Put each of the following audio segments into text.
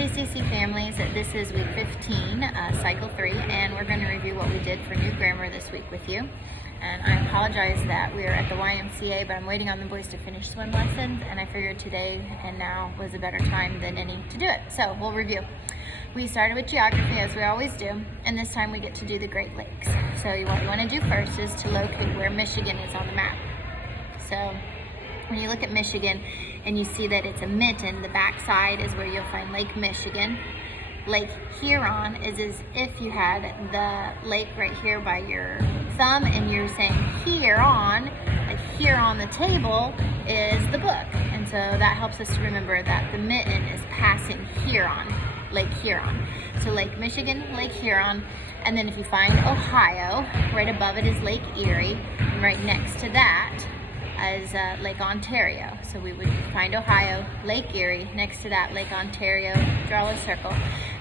Hey CC families, this is week 15, cycle 3, and we're going to review what we did for new grammar this week with you. And I apologize that we are at the YMCA, but I'm waiting on the boys to finish swim lessons, and I figured today and now was a better time than any to do it. So we'll review. We started with geography as we always do, and this time we get to do the Great Lakes. So what you want to do first is to locate where Michigan is on the map. So when you look at Michigan and you see that it's a mitten, the back side is where you'll find Lake Michigan. Lake Huron is as if you had the lake right here by your thumb and you're saying here on, like here on the table is the book. And so that helps us to remember that the mitten is passing Huron, Lake Huron. So Lake Michigan, Lake Huron, and then if you find Ohio, right above it is Lake Erie, and right next to that is Lake Ontario. So we would find Ohio, Lake Erie, next to that Lake Ontario, draw a circle,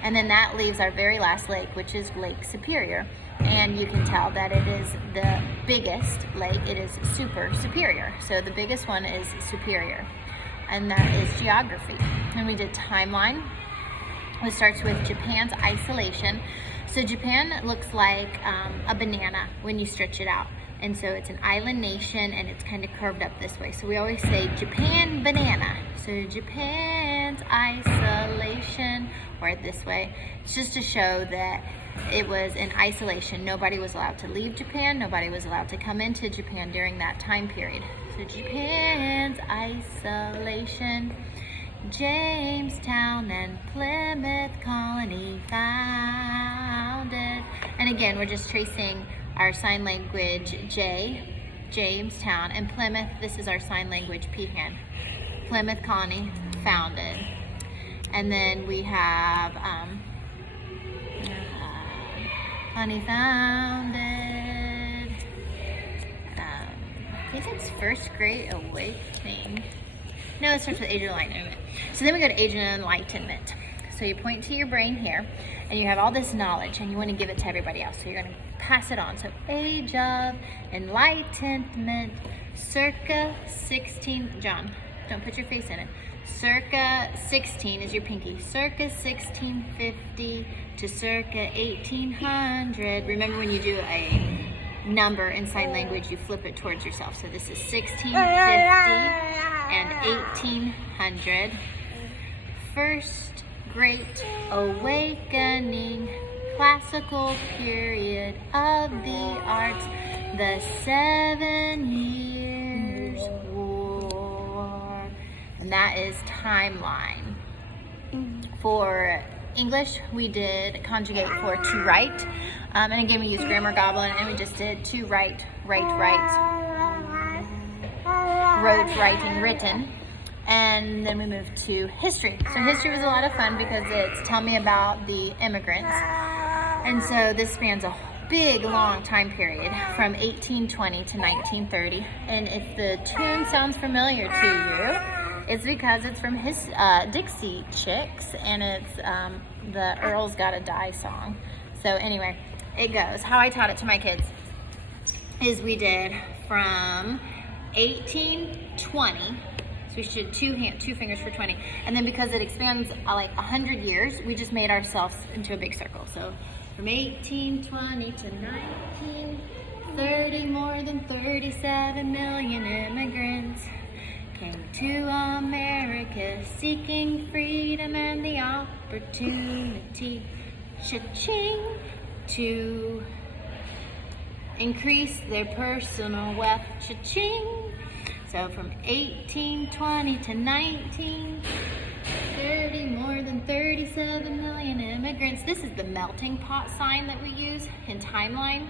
and then that leaves our very last lake, which is Lake Superior. And you can tell that it is the biggest lake. It is Super Superior. So the biggest one is Superior, and that is geography. And we did timeline. It starts with Japan's isolation. So Japan looks like a banana when you stretch it out. And so it's an island nation and it's kind of curved up this way. So we always say Japan banana. So Japan's isolation, or this way. It's just to show that it was in isolation. Nobody was allowed to leave Japan. Nobody was allowed to come into Japan during that time period. So Japan's isolation. Jamestown and Plymouth Colony founded. And again, we're just tracing our sign language J, Jamestown, and Plymouth, this is our sign language Pecan. Plymouth Colony founded. And then we have Colony founded. I think it's First Great Awakening. No, it starts with Age of Enlightenment. So then we go to Age of Enlightenment. So you point to your brain here, and you have all this knowledge, and you want to give it to everybody else. So you're going to pass it on. So Age of Enlightenment, circa 16, John, don't put your face in it. Circa 16 is your pinky. Circa 1650 to circa 1800. Remember when you do a number in sign language, you flip it towards yourself. So this is 1650 and 1800. First Great Awakening, classical period of the arts, the 7 Years' War. And that is timeline. For English, we did conjugate for to write. And again, we used Grammar Goblin, and we just did to write, wrote, writing, written. And then we moved to history. So history was a lot of fun because it's tell me about the immigrants. And so this spans a big, long time period from 1820 to 1930. And if the tune sounds familiar to you, it's because it's from his Dixie Chicks, and it's the Earl's Gotta Die song. So anyway, it goes. How I taught it to my kids is we did from 1820. So we should two fingers for 20. And then because it expands like 100 years, we just made ourselves into a big circle. So from 1820 to 1930, more than 37 million immigrants came to America seeking freedom and the opportunity, cha-ching, to increase their personal wealth, cha-ching. So from 1820 to 1930, more than 37 million immigrants. This is the melting pot sign that we use in timeline.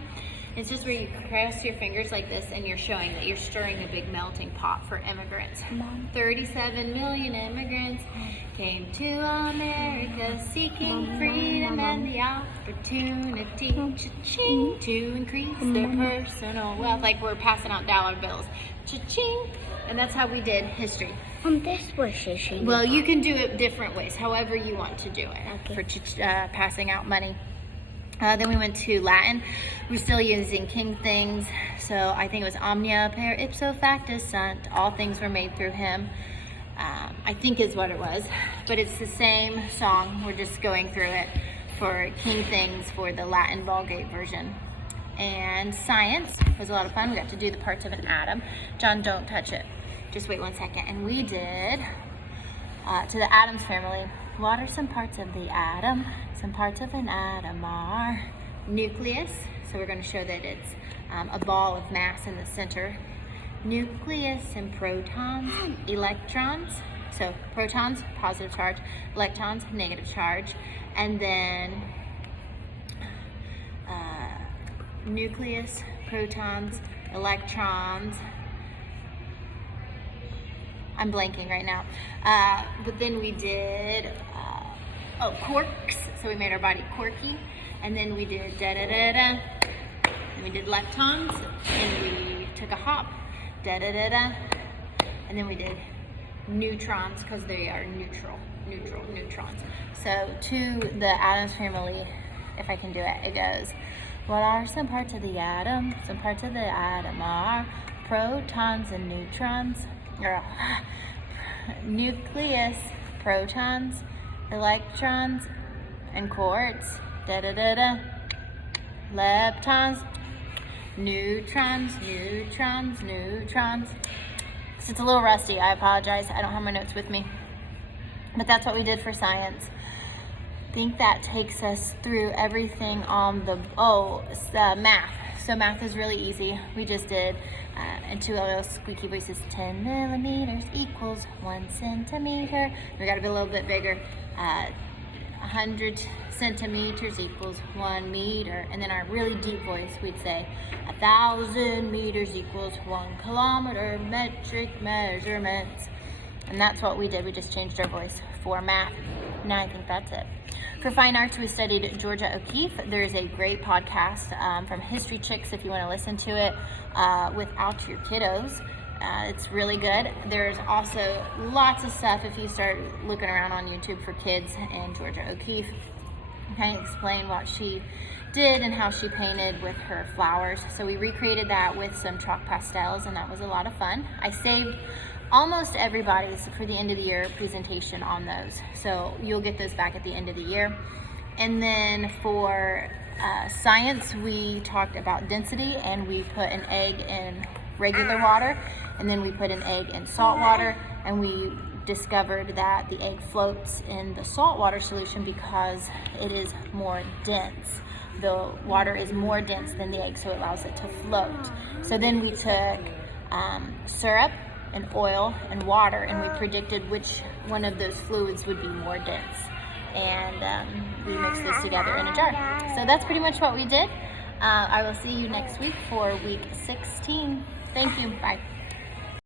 It's just where you press your fingers like this and you're showing that you're stirring a big melting pot for immigrants. 37 million immigrants came to America seeking freedom and the opportunity, cha-ching, to increase their personal wealth. Like we're passing out dollar bills, cha-ching. And that's how we did history. This was cha-ching. Well, you can do it different ways, however you want to do it, Okay. for passing out money. Then we went to Latin. We're still using King things. So I think it was omnia per ipso facto sunt. All things were made through him. I think is what it was, but it's the same song. We're just going through it for King Things for the Latin Vulgate version. And science was a lot of fun. We got to do the parts of an atom. John, don't touch it. Just wait 1 second. And we did to the Addams family. What are some parts of the atom? Some parts of an atom are nucleus. So we're going to show that it's a ball of mass in the center. Nucleus and protons, electrons. So protons, positive charge, electrons, negative charge. And then nucleus, protons, electrons. I'm blanking right now. But then we did, quarks. So we made our body quirky. And then we did da-da-da-da. And we did leptons. And we took a hop. Da-da-da-da. And then we did neutrons because they are neutral neutrons. So to the Addams family, if I can do it, it goes, what are some parts of the atom? Some parts of the atom are protons and neutrons, or nucleus, protons, electrons, and quarks, da-da-da-da, leptons, neutrons. So it's a little rusty, I apologize. I don't have my notes with me. But that's what we did for science. I think that takes us through everything on the math. So math is really easy. We just did, and two little squeaky voices, 10 millimeters equals 1 centimeter. We got to be a little bit bigger. 100 centimeters equals 1 meter. And then our really deep voice, we'd say 1,000 meters equals 1 kilometer, metric measurements. And that's what we did. We just changed our voice for math. Now I think that's it. For fine arts, we studied Georgia O'Keeffe. There's a great podcast from History Chicks if you want to listen to it without your kiddos. It's really good. There's also lots of stuff if you start looking around on YouTube for kids and Georgia O'Keeffe. Kind of explain what she did and how she painted with her flowers. So we recreated that with some chalk pastels, and that was a lot of fun. I saved almost everybody's for the end of the year presentation on those. So you'll get those back at the end of the year. And then for science, we talked about density, and we put an egg in regular water, and then we put an egg in salt water, and we discovered that the egg floats in the saltwater solution because it is more dense. The water is more dense than the egg, so it allows it to float. So then we took syrup and oil and water, and we predicted which one of those fluids would be more dense. And we mixed this together in a jar. So that's pretty much what we did. I will see you next week for week 16. Thank you. Bye.